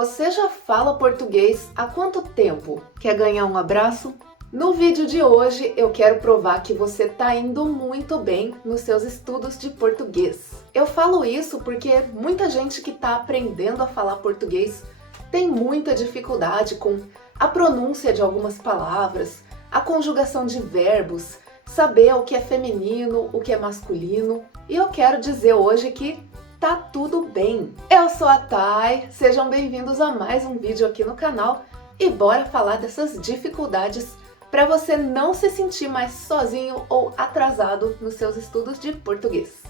Você já fala português há quanto tempo? Quer ganhar um abraço? No vídeo de hoje eu quero provar que você está indo muito bem nos seus estudos de português. Eu falo isso porque muita gente que está aprendendo a falar português tem muita dificuldade com a pronúncia de algumas palavras, a conjugação de verbos, saber o que é feminino, o que é masculino. E eu quero dizer hoje que tá tudo bem. Eu sou a Thay, sejam bem-vindos a mais um vídeo aqui no canal e bora falar dessas dificuldades para você não se sentir mais sozinho ou atrasado nos seus estudos de português.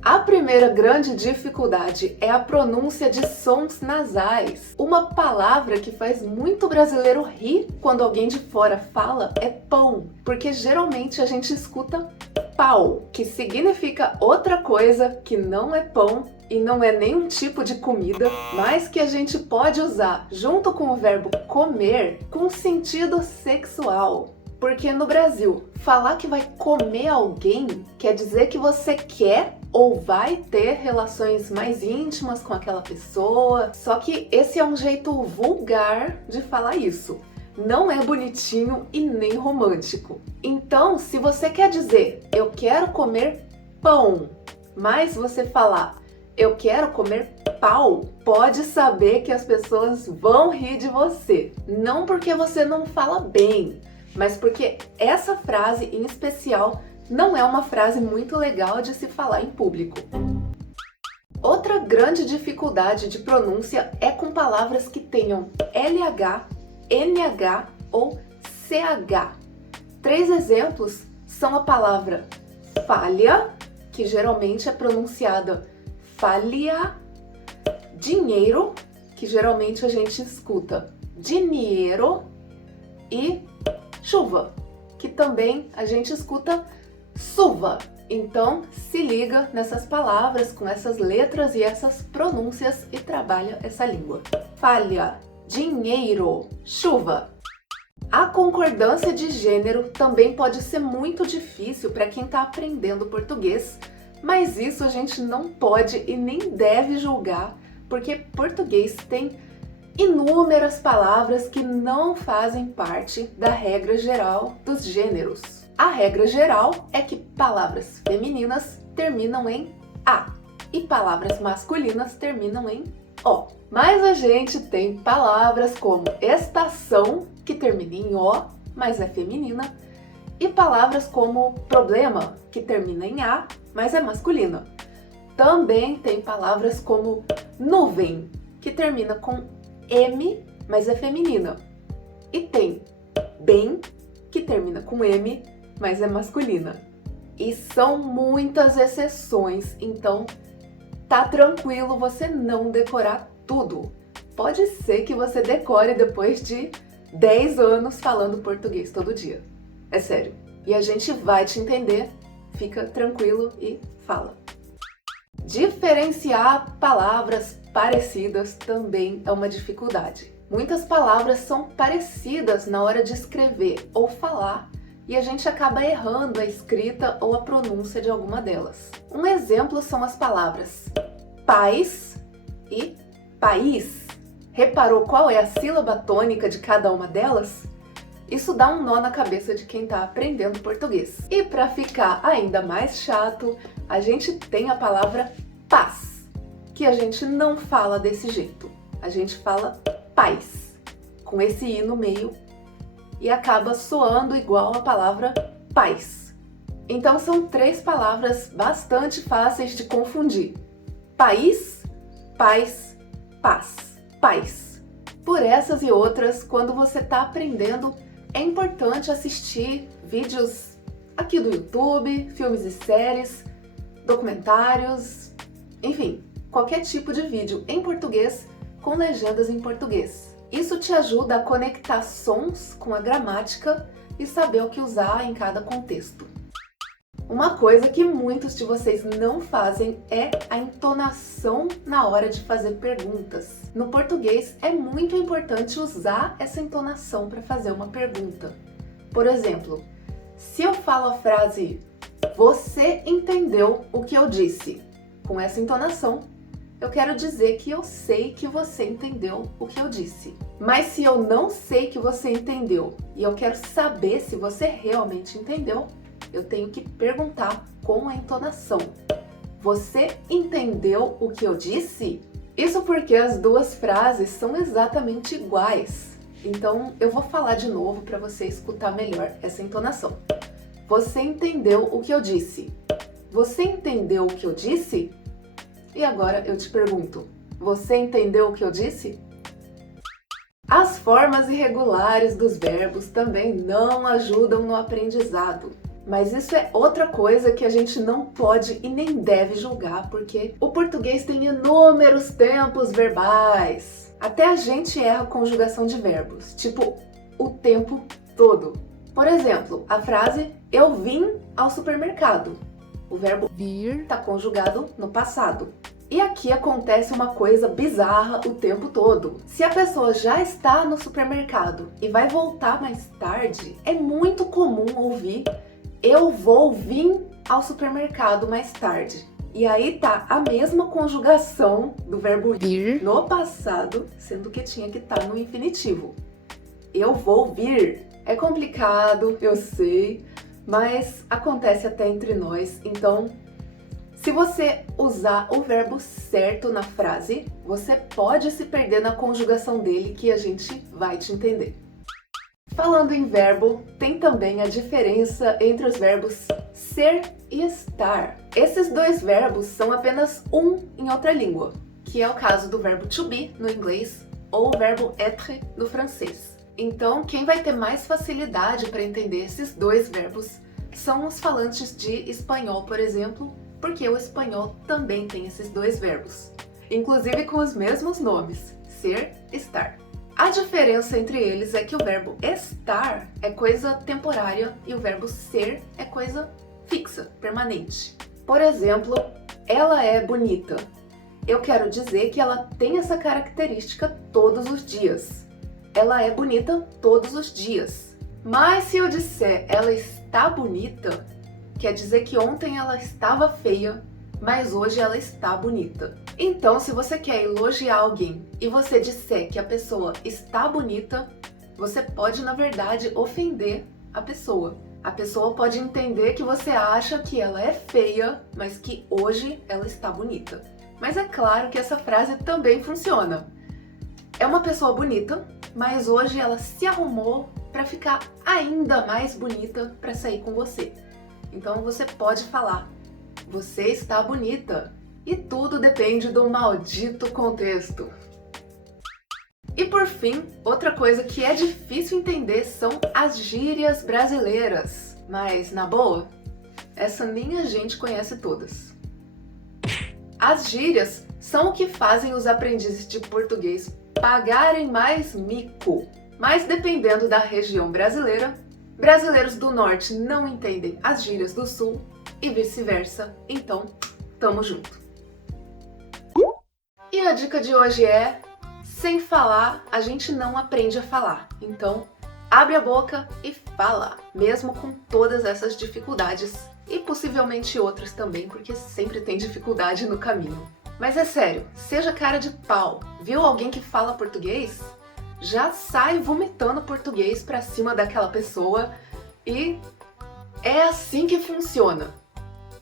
A primeira grande dificuldade é a pronúncia de sons nasais. Uma palavra que faz muito brasileiro rir quando alguém de fora fala é pão, porque geralmente a gente escuta pau, que significa outra coisa que não é pão e não é nenhum tipo de comida, mas que a gente pode usar junto com o verbo comer com sentido sexual. Porque no Brasil, falar que vai comer alguém quer dizer que você quer ou vai ter relações mais íntimas com aquela pessoa, só que esse é um jeito vulgar de falar isso. Não é bonitinho e nem romântico. Então, se você quer dizer eu quero comer pão, mas você falar eu quero comer pau, pode saber que as pessoas vão rir de você. Não porque você não fala bem, mas porque essa frase em especial não é uma frase muito legal de se falar em público. Outra grande dificuldade de pronúncia é com palavras que tenham LH, NH ou CH. 3 exemplos são a palavra falha, que geralmente é pronunciada falha, dinheiro, que geralmente a gente escuta dinheiro, e chuva, que também a gente escuta suva. Então se liga nessas palavras com essas letras e essas pronúncias e trabalha essa língua. Falha, dinheiro, chuva. A concordância de gênero também pode ser muito difícil para quem está aprendendo português, mas isso a gente não pode e nem deve julgar, porque português tem inúmeras palavras que não fazem parte da regra geral dos gêneros. A regra geral é que palavras femininas terminam em A e palavras masculinas terminam em O. Mas a gente tem palavras como estação, que termina em O, mas é feminina, e palavras como problema, que termina em A, mas é masculina. Também tem palavras como nuvem, que termina com M, mas é feminina. E tem bem, que termina com M, mas é masculina. E são muitas exceções, então tá tranquilo você não decorar tudo. Pode ser que você decore depois de 10 anos falando português todo dia. É sério. E a gente vai te entender, fica tranquilo e fala. Diferenciar palavras parecidas também é uma dificuldade. Muitas palavras são parecidas na hora de escrever ou falar e a gente acaba errando a escrita ou a pronúncia de alguma delas. Um exemplo são as palavras paz e país. Reparou qual é a sílaba tônica de cada uma delas? Isso dá um nó na cabeça de quem está aprendendo português. E para ficar ainda mais chato, a gente tem a palavra paz, que a gente não fala desse jeito. A gente fala paz, com esse i no meio, e acaba soando igual a palavra paz. Então são 3 palavras bastante fáceis de confundir. País, paz, paz, paz. Por essas e outras, quando você está aprendendo, é importante assistir vídeos aqui do YouTube, filmes e séries, documentários, enfim, qualquer tipo de vídeo em português com legendas em português. Isso te ajuda a conectar sons com a gramática e saber o que usar em cada contexto. Uma coisa que muitos de vocês não fazem é a entonação na hora de fazer perguntas. No português é muito importante usar essa entonação para fazer uma pergunta. Por exemplo, se eu falo a frase "Você entendeu o que eu disse?" com essa entonação, eu quero dizer que eu sei que você entendeu o que eu disse. Mas se eu não sei que você entendeu e eu quero saber se você realmente entendeu, eu tenho que perguntar com a entonação. Você entendeu o que eu disse? Isso porque as duas frases são exatamente iguais. Então eu vou falar de novo para você escutar melhor essa entonação. Você entendeu o que eu disse? Você entendeu o que eu disse? E agora eu te pergunto, você entendeu o que eu disse? As formas irregulares dos verbos também não ajudam no aprendizado. Mas isso é outra coisa que a gente não pode e nem deve julgar, porque o português tem inúmeros tempos verbais. Até a gente erra a conjugação de verbos, tipo o tempo todo. Por exemplo, a frase eu vim ao supermercado. O verbo vir está conjugado no passado. E aqui acontece uma coisa bizarra o tempo todo. Se a pessoa já está no supermercado e vai voltar mais tarde, é muito comum ouvir eu vou vir ao supermercado mais tarde. E aí tá a mesma conjugação do verbo vir no passado, sendo que tinha que estar no infinitivo. Eu vou vir. É complicado, eu sei, mas acontece até entre nós. Então, se você usar o verbo certo na frase, você pode se perder na conjugação dele, que a gente vai te entender. Falando em verbo, tem também a diferença entre os verbos ser e estar. Esses dois verbos são apenas um em outra língua, que é o caso do verbo to be no inglês ou o verbo être no francês. Então, quem vai ter mais facilidade para entender esses dois verbos são os falantes de espanhol, por exemplo, porque o espanhol também tem esses dois verbos, inclusive com os mesmos nomes, ser e estar. A diferença entre eles é que o verbo estar é coisa temporária e o verbo ser é coisa fixa, permanente. Por exemplo, ela é bonita. Eu quero dizer que ela tem essa característica todos os dias. Ela é bonita todos os dias. Mas se eu disser ela está bonita, quer dizer que ontem ela estava feia, mas hoje ela está bonita. Então, se você quer elogiar alguém e você disser que a pessoa está bonita, você pode, na verdade, ofender a pessoa. A pessoa pode entender que você acha que ela é feia, mas que hoje ela está bonita. Mas é claro que essa frase também funciona. É uma pessoa bonita, mas hoje ela se arrumou para ficar ainda mais bonita para sair com você. Então você pode falar, você está bonita. E tudo depende do maldito contexto. E por fim, outra coisa que é difícil entender são as gírias brasileiras. Mas, na boa, essa nem a gente conhece todas. As gírias são o que fazem os aprendizes de português pagarem mais mico. Mas dependendo da região brasileira, brasileiros do norte não entendem as gírias do sul e vice-versa. Então, tamo junto. E a dica de hoje é, sem falar, a gente não aprende a falar. Então, abre a boca e fala, mesmo com todas essas dificuldades e possivelmente outras também, porque sempre tem dificuldade no caminho. Mas é sério, seja cara de pau. Viu alguém que fala português? Já sai vomitando português pra cima daquela pessoa e é assim que funciona.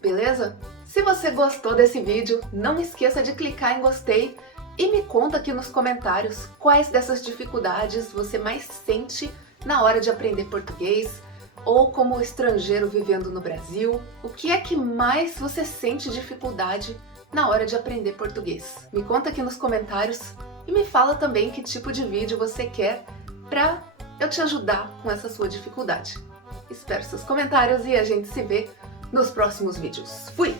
Beleza? Se você gostou desse vídeo, não esqueça de clicar em gostei e me conta aqui nos comentários quais dessas dificuldades você mais sente na hora de aprender português ou como estrangeiro vivendo no Brasil. O que é que mais você sente dificuldade na hora de aprender português? Me conta aqui nos comentários e me fala também que tipo de vídeo você quer pra eu te ajudar com essa sua dificuldade. Espero seus comentários e a gente se vê nos próximos vídeos. Fui!